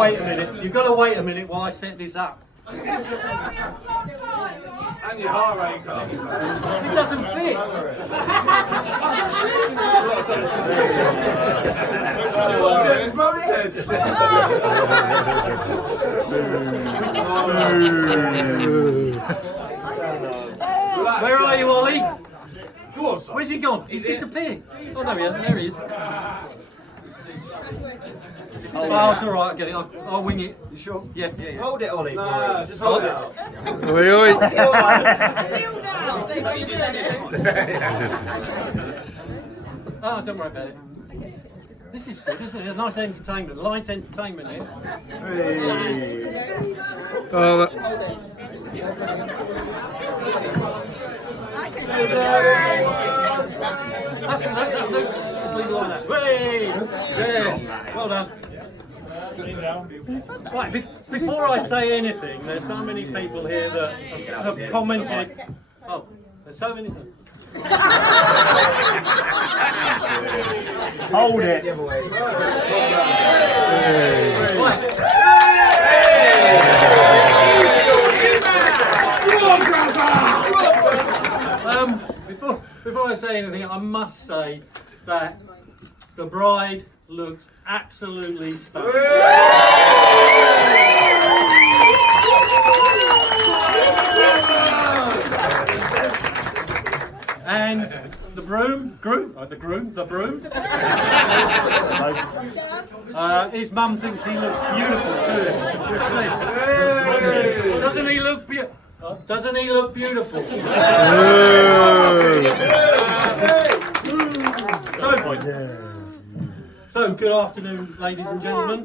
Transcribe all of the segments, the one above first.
wait a minute. You've got to wait a minute while I set this up. And your heart rate comes. It doesn't fit. That's what Jen's mum said. Where are you, Ollie? Go on, son. Where's he gone? He's disappeared. Oh no, he hasn't. There he is. Oh, it's all right. I'll get it. I'll wing it. You sure? Yeah. Hold it, Ollie. No, just hold it up. Oi, oi. Oh, don't worry about it. This is good, isn't it? It's nice entertainment, light entertainment here. Oh, that, That's just leave it like that. Hey! Yeah. Well done. Right, before I say anything, there's so many people here that have commented. Oh, there's so many. Hold it. Before I say anything, I must say that the bride looks absolutely stunning. And the broom, his mum thinks he looks beautiful too. Doesn't he look beautiful? Doesn't he look beautiful? So, good afternoon, ladies and gentlemen.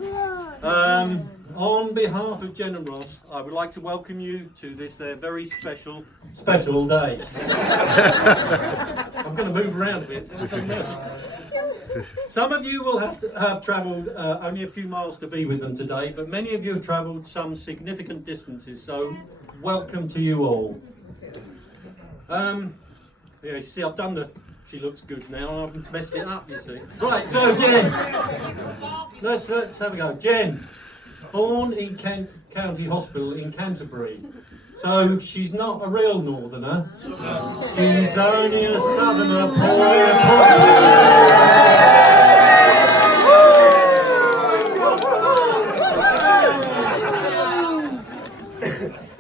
On behalf of Jen and Ross, I would like to welcome you to this their very special day. I'm going to move around a bit, so it doesn't matter. Some of you will have travelled only a few miles to be with them today, but many of you have travelled some significant distances, so welcome to you all. Yeah, you see, I've done the... She looks good now, I've messed it up, you see. Right, so Jen, let's have a go. Jen, born in Kent County Hospital in Canterbury. So she's not a real northerner. She's only a southerner,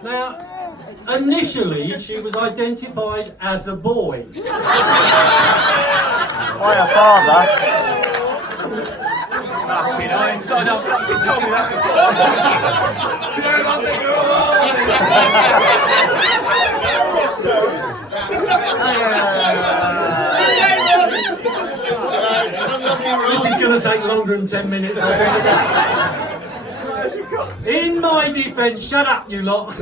Now, initially she was identified as a boy. By a father. You know, I started up, you told me that before. Do you know nothing? This is going to take longer than 10 minutes. In my defence, shut up you lot.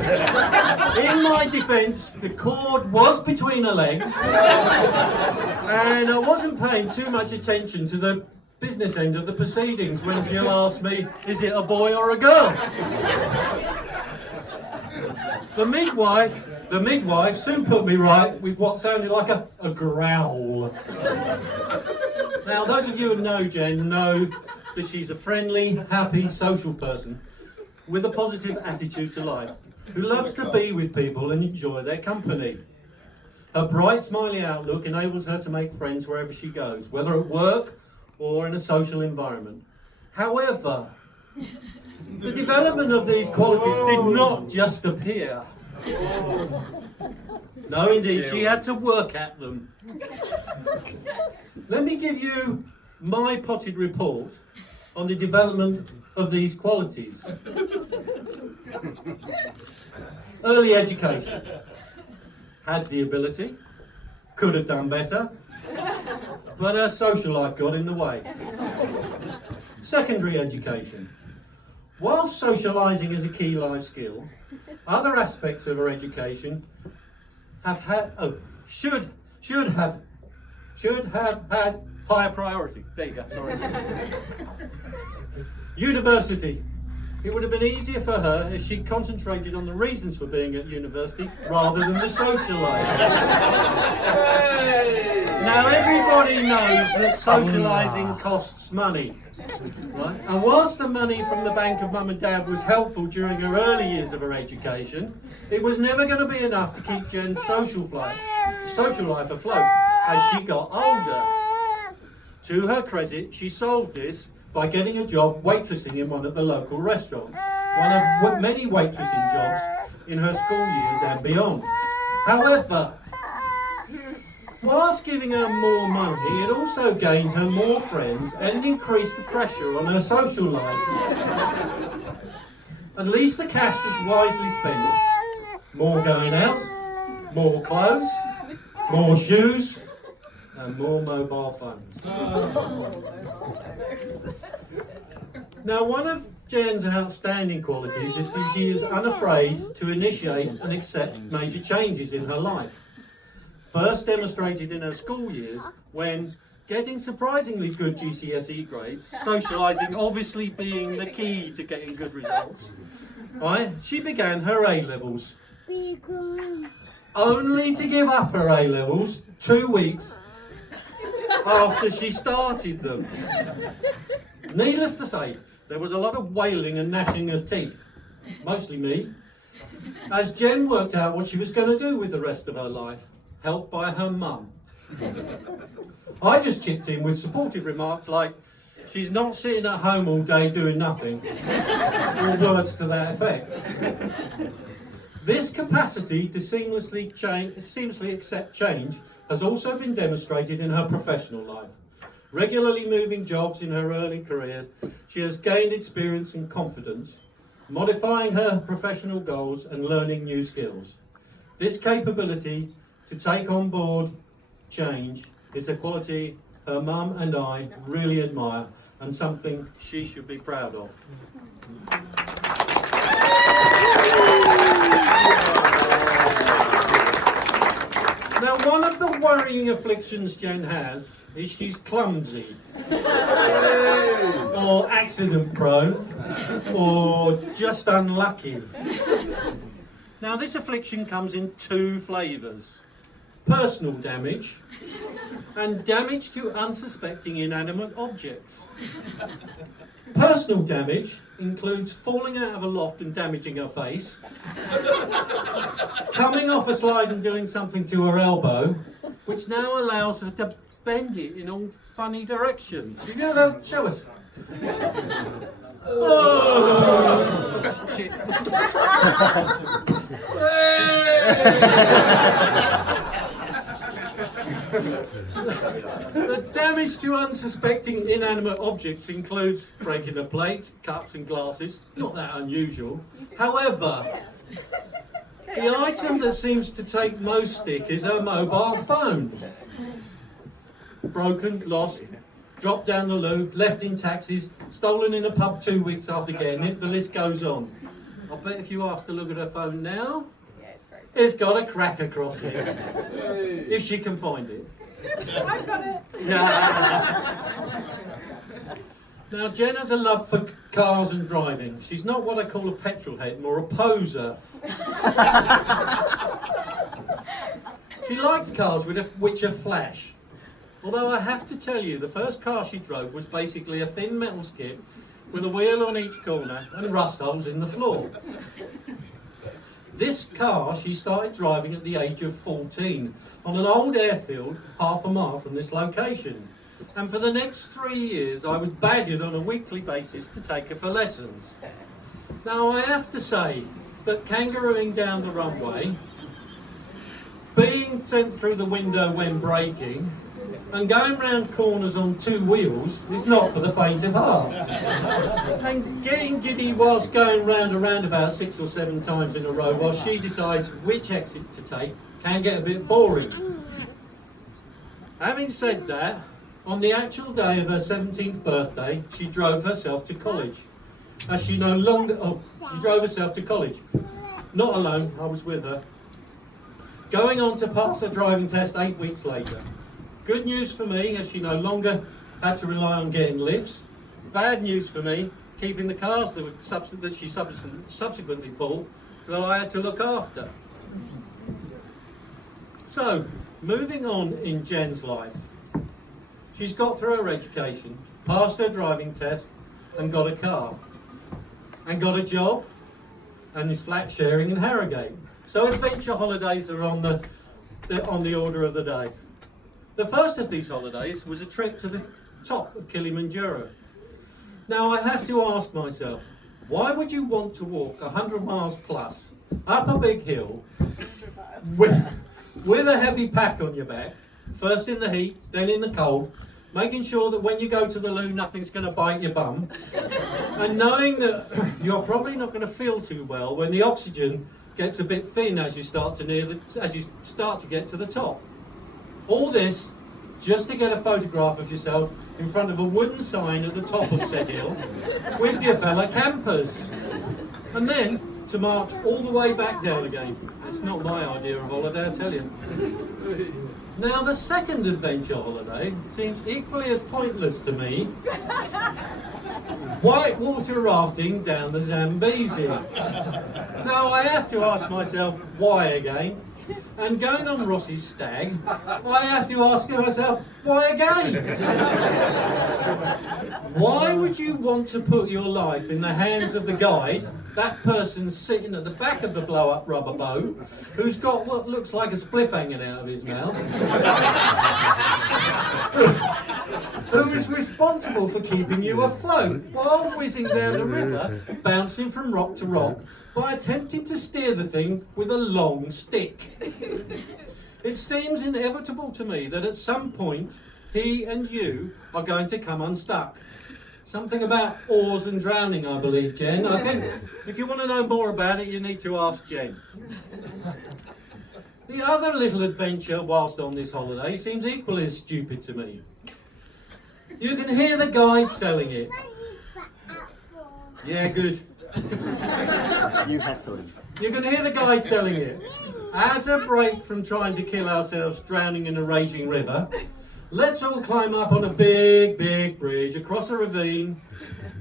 In my defence, the cord was between her legs and I wasn't paying too much attention to the business end of the proceedings when Jill asked me, is it a boy or a girl? The midwife soon put me right with what sounded like a growl. Now, those of you who know Jen know that she's a friendly, happy, social person with a positive attitude to life, who loves to be with people and enjoy their company. Her bright, smiley outlook enables her to make friends wherever she goes, whether at work or in a social environment. However, the development of these qualities did not just appear. No, indeed, she had to work at them. Let me give you my potted report on the development of these qualities. Early education. Had the ability, could have done better, but her social life got in the way. Secondary education. While socialising is a key life skill, other aspects of her education should have had higher priority. There you go, sorry. University. It would have been easier for her if she'd concentrated on the reasons for being at university rather than the social life. Now everybody knows that socialising costs money. Right? And whilst the money from the bank of mum and dad was helpful during her early years of her education, it was never going to be enough to keep Jen's social life afloat as she got older. To her credit, she solved this by getting a job waitressing in one of the local restaurants, one of many waitressing jobs in her school years and beyond. However, whilst giving her more money, it also gained her more friends and increased the pressure on her social life. At least the cash was wisely spent. More going out, more clothes, more shoes, and more mobile phones. Now, one of Jen's outstanding qualities is that she is unafraid to initiate and accept major changes in her life. First demonstrated in her school years when getting surprisingly good GCSE grades, socialising obviously being the key to getting good results, right? She began her A-levels. Only to give up her A-levels 2 weeks after she started them. Needless to say, there was a lot of wailing and gnashing of teeth, mostly me, as Jen worked out what she was going to do with the rest of her life, helped by her mum. I just chipped in with supportive remarks like, she's not sitting at home all day doing nothing, or words to that effect. This capacity to seamlessly accept change has also been demonstrated in her professional life. Regularly moving jobs in her early career, she has gained experience and confidence, modifying her professional goals and learning new skills. This capability to take on board change is a quality her mum and I really admire and something she should be proud of. Now, one of the worrying afflictions Jen has is she's clumsy, or accident prone, or just unlucky. Now, this affliction comes in 2 flavours: personal damage and damage to unsuspecting inanimate objects. Personal damage includes falling out of a loft and damaging her face, coming off a slide and doing something to her elbow, which now allows her to bend it in all funny directions. You know that? Show us. Oh, shit. The damage to unsuspecting inanimate objects includes breaking of plates, cups and glasses, not that unusual. However, the item that seems to take most stick is her mobile phone. Broken, lost, dropped down the loo, left in taxis, stolen in a pub 2 weeks after getting it, the list goes on. I bet if you ask to look at her phone now, it's got a crack across it. If she can find it. I've got it. Now, Jen has a love for cars and driving. She's not what I call a petrol head, more a poser. She likes cars which are flash. Although I have to tell you, the first car she drove was basically a thin metal skip with a wheel on each corner and rust holes in the floor. This car she started driving at the age of 14 on an old airfield half a mile from this location. And for the next 3 years I was badgered on a weekly basis to take her for lessons. Now I have to say that kangarooing down the runway, being sent through the window when braking, and going round corners on 2 wheels is not for the faint of heart. And getting giddy whilst going round a roundabout 6 or 7 times in a row while she decides which exit to take can get a bit boring. Having said that, on the actual day of her 17th birthday, she drove herself to college. As she drove herself to college. Not alone, I was with her. Going on to pass her driving test 8 weeks later. Good news for me, as she no longer had to rely on getting lifts. Bad news for me, keeping the cars that she subsequently bought that I had to look after. So, moving on in Jen's life, she's got through her education, passed her driving test, and got a car, and got a job, and is flat sharing in Harrogate. So adventure holidays are on the order of the day. The first of these holidays was a trip to the top of Kilimanjaro. Now I have to ask myself, why would you want to walk 100 miles plus up a big hill with a heavy pack on your back, first in the heat, then in the cold, making sure that when you go to the loo nothing's going to bite your bum, and knowing that you're probably not going to feel too well when the oxygen gets a bit thin as you start to get to the top. All this just to get a photograph of yourself in front of a wooden sign at the top of said hill with your fellow campers, and then to march all the way back down again. It's not my idea of holiday, I tell you. Now the second adventure holiday seems equally as pointless to me. Whitewater rafting down the Zambezi. Now I have to ask myself, why again? And going on Ross's stag, I have to ask myself, why again? Why would you want to put your life in the hands of the guide, that person sitting at the back of the blow-up rubber boat, who's got what looks like a spliff hanging out of his mouth, who is responsible for keeping you afloat while whizzing down the river, bouncing from rock to rock, by attempting to steer the thing with a long stick? It seems inevitable to me that at some point he and you are going to come unstuck. Something about oars and drowning, I believe, Jen. I think if you want to know more about it, you need to ask Jen. The other little adventure whilst on this holiday seems equally as stupid to me. You can hear the guide selling it. Yeah, good. You had to. You can hear the guide selling it. As a break from trying to kill ourselves drowning in a raging river, let's all climb up on a big, big bridge across a ravine,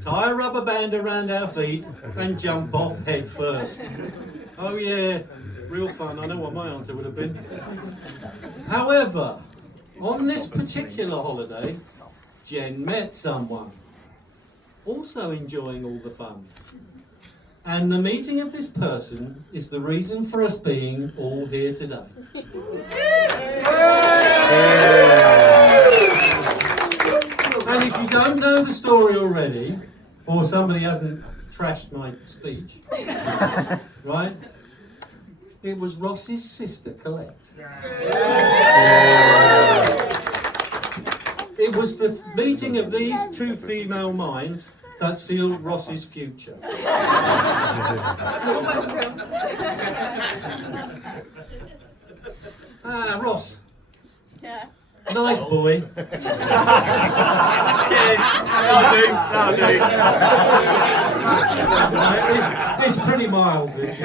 tie a rubber band around our feet, and jump off head first. Oh yeah, real fun. I know what my answer would have been. However, on this particular holiday, Jen met someone, also enjoying all the fun. And the meeting of this person is the reason for us being all here today. And if you don't know the story already, or somebody hasn't trashed my speech, right? It was Ross's sister, Colette. It was the meeting of these two female minds that sealed Ross's future. Ross. Yeah. Nice boy. That'll do. It's pretty mild, this.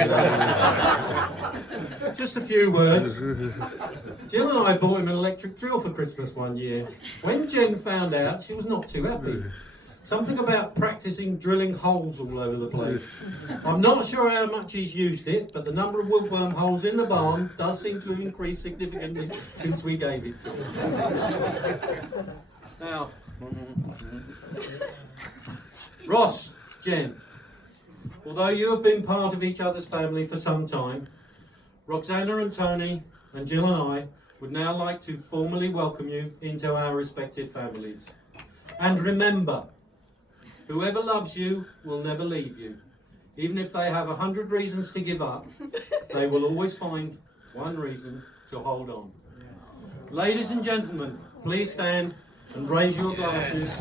Just a few words. Jill and I bought him an electric drill for Christmas one year. When Jen found out, she was not too happy. Something about practicing drilling holes all over the place. I'm not sure how much he's used it, but the number of woodworm holes in the barn does seem to increase significantly since we gave it to him. Now, Ross, Jen, although you have been part of each other's family for some time, Roxana and Tony and Jill and I would now like to formally welcome you into our respective families. And remember, whoever loves you will never leave you. Even if they have 100 reasons to give up, they will always find one reason to hold on. Ladies and gentlemen, please stand and raise your glasses.